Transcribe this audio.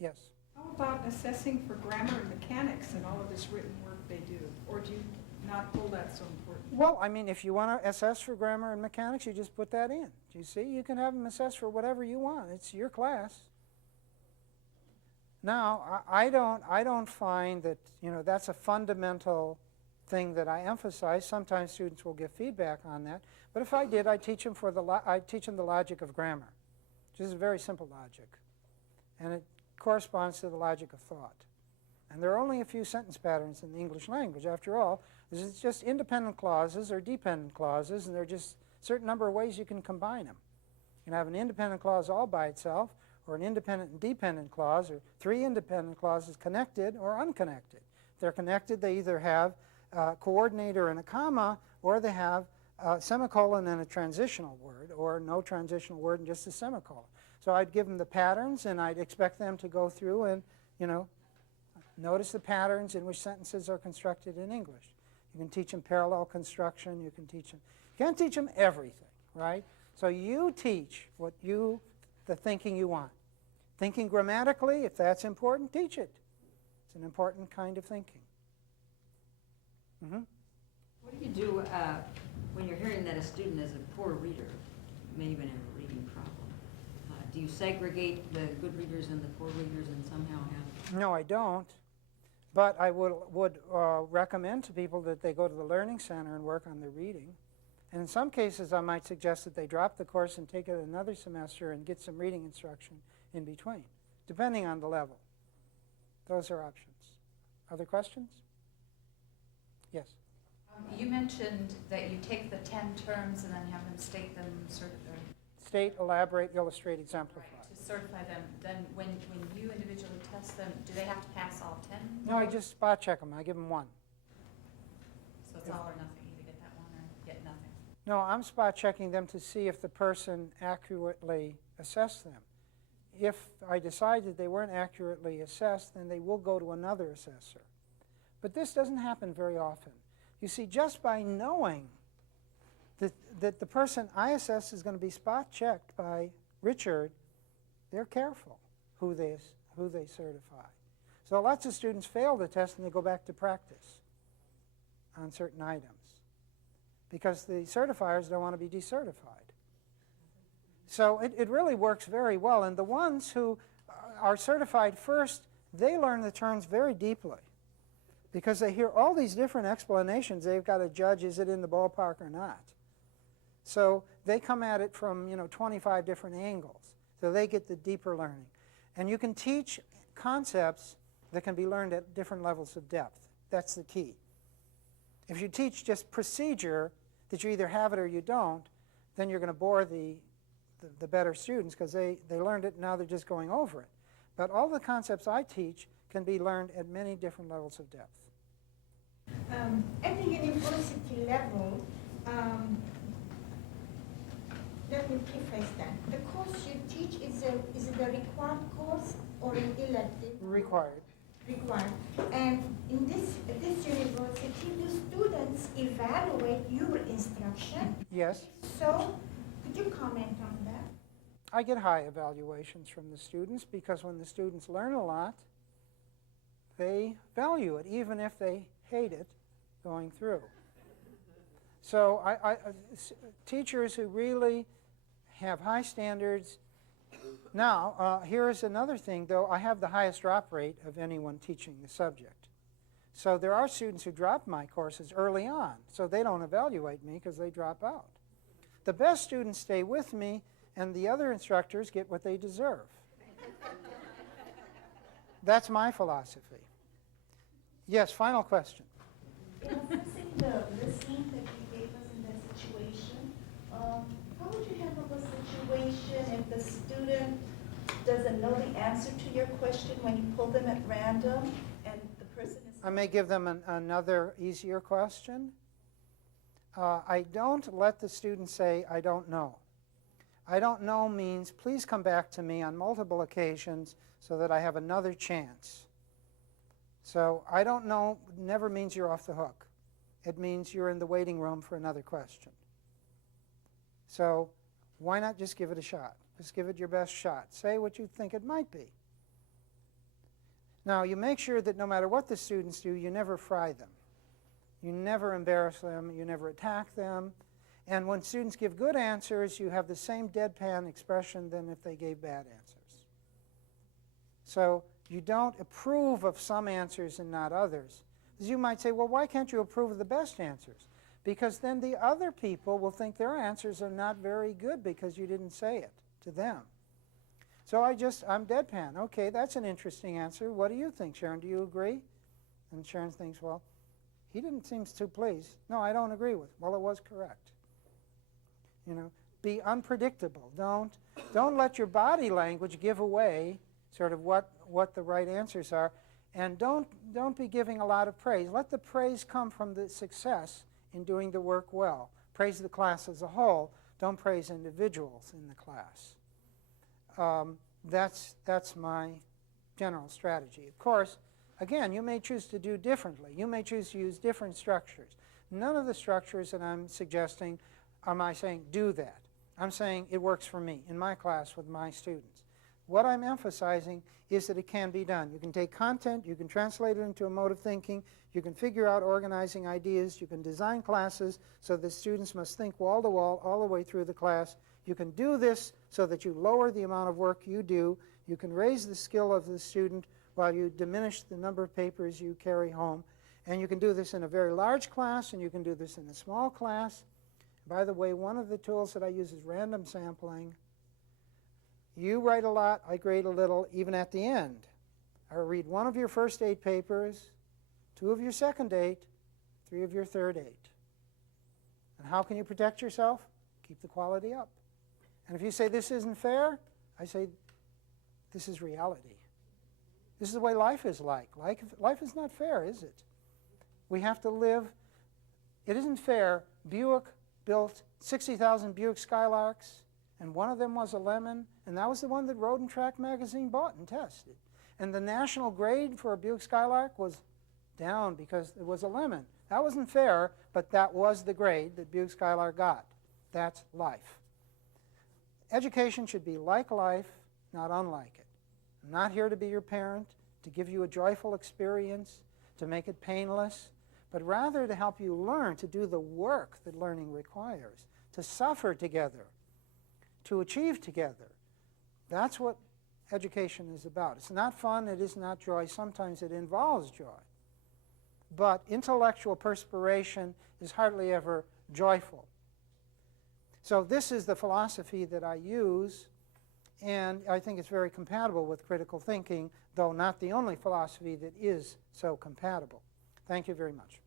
Yes. How about assessing for grammar and mechanics and all of this written work they do? Or do you not hold that so important? Well, I mean, if you want to assess for grammar and mechanics, you just put that in. Do you see? You can have them assess for whatever you want. It's your class. Now, I don't find that, that's a fundamental thing that I emphasize. Sometimes students will give feedback on that. But if I did, I'd teach them the logic of grammar, which is a very simple logic. And it corresponds to the logic of thought. And there are only a few sentence patterns in the English language. After all, it's just independent clauses or dependent clauses, and there are just a certain number of ways you can combine them. You can have an independent clause all by itself, or an independent and dependent clause, or three independent clauses connected or unconnected. If they're connected, they either have a coordinator and a comma, or they have a semicolon and a transitional word, or no transitional word and just a semicolon. So I'd give them the patterns, and I'd expect them to go through and, notice the patterns in which sentences are constructed in English. You can teach them parallel construction. You can't teach them everything, right? So you teach the thinking you want. Thinking grammatically, if that's important, teach it. It's an important kind of thinking. What do you do when you're hearing that a student is a poor reader, may even have a reading problem? Do you segregate the good readers and the poor readers and somehow have... No, I don't. But I would recommend to people that they go to the Learning Center and work on their reading. And in some cases, I might suggest that they drop the course and take it another semester and get some reading instruction in between, depending on the level. Those are options. Other questions? Yes? You mentioned that you take the 10 terms and then have them state them, State, elaborate, illustrate, exemplify. right, to certify them. Then when you individually test them, do they have to pass all 10? No, I just spot check them. I give them one. So it's all or nothing. Either get that one or get nothing. No, I'm spot checking them to see if the person accurately assessed them. If I decide that they weren't accurately assessed, then they will go to another assessor. But this doesn't happen very often. You see, just by knowing that the person I assess is going to be spot checked by Richard, they're careful who they certify. So lots of students fail the test and they go back to practice on certain items because the certifiers don't want to be decertified. So it really works very well. And the ones who are certified first, they learn the terms very deeply because they hear all these different explanations. They've got to judge, is it in the ballpark or not? So they come at it from 25 different angles. So they get the deeper learning. And you can teach concepts that can be learned at different levels of depth. That's the key. If you teach just procedure, that you either have it or you don't, then you're going to bore the better students because they learned it and now they're just going over it. But all the concepts I teach can be learned at many different levels of depth. At the university level, let me preface that. The course you teach, is it a required course or an elective? Required. Required. And in this university, do students evaluate your instruction? Yes. So, could you comment on that? I get high evaluations from the students because when the students learn a lot, they value it, even if they hate it going through. So teachers who really have high standards. Now, here is another thing, though. I have the highest drop rate of anyone teaching the subject. So there are students who drop my courses early on, so they don't evaluate me because they drop out. The best students stay with me, and the other instructors get what they deserve. That's my philosophy. Yes, final question. In assessing the listening that you gave us in that situation, how would you handle the situation if the student doesn't know the answer to your question when you pull them at random and the person is... I may give them another easier question. I don't let the student say, I don't know. I don't know means, please come back to me on multiple occasions so that I have another chance. So I don't know never means you're off the hook. It means you're in the waiting room for another question. So why not just give it a shot? Just give it your best shot. Say what you think it might be. Now, you make sure that no matter what the students do, you never fry them. You never embarrass them. You never attack them. And when students give good answers, you have the same deadpan expression than if they gave bad answers. So you don't approve of some answers and not others. Because you might say, well, why can't you approve of the best answers? Because then the other people will think their answers are not very good because you didn't say it to them. So I'm deadpan. Okay, that's an interesting answer. What do you think, Sharon? Do you agree? And Sharon thinks, well, he didn't seem too pleased. No, I don't agree with. Well, it was correct. You know, be unpredictable. Don't let your body language give away sort of what the right answers are. And don't be giving a lot of praise. Let the praise come from the success in doing the work well. Praise the class as a whole. Don't praise individuals in the class. That's my general strategy. Of course, again, you may choose to do differently. You may choose to use different structures. None of the structures that I'm suggesting am I saying do that. I'm saying it works for me in my class with my students. What I'm emphasizing is that it can be done. You can take content, you can translate it into a mode of thinking, you can figure out organizing ideas, you can design classes so that students must think wall to wall all the way through the class. You can do this so that you lower the amount of work you do. You can raise the skill of the student while you diminish the number of papers you carry home. And you can do this in a very large class, and you can do this in a small class. By the way, one of the tools that I use is random sampling. You write a lot, I grade a little, even at the end. I read one of your first 8 papers, 2 of your second 8, 3 of your third 8. And how can you protect yourself? Keep the quality up. And if you say this isn't fair, I say this is reality. This is the way life is like. Life is not fair, is it? We have to live. It isn't fair. Buick built 60,000 Buick Skylarks, and one of them was a lemon, and that was the one that Road and Track magazine bought and tested. And the national grade for a Buick Skylark was down because it was a lemon. That wasn't fair, but that was the grade that Buick Skylark got. That's life. Education should be like life, not unlike it. I'm not here to be your parent, to give you a joyful experience, to make it painless, but rather to help you learn to do the work that learning requires, to suffer together, to achieve together. That's what education is about. It's not fun, it is not joy. Sometimes it involves joy. But intellectual perspiration is hardly ever joyful. So this is the philosophy that I use, and I think it's very compatible with critical thinking, though not the only philosophy that is so compatible. Thank you very much.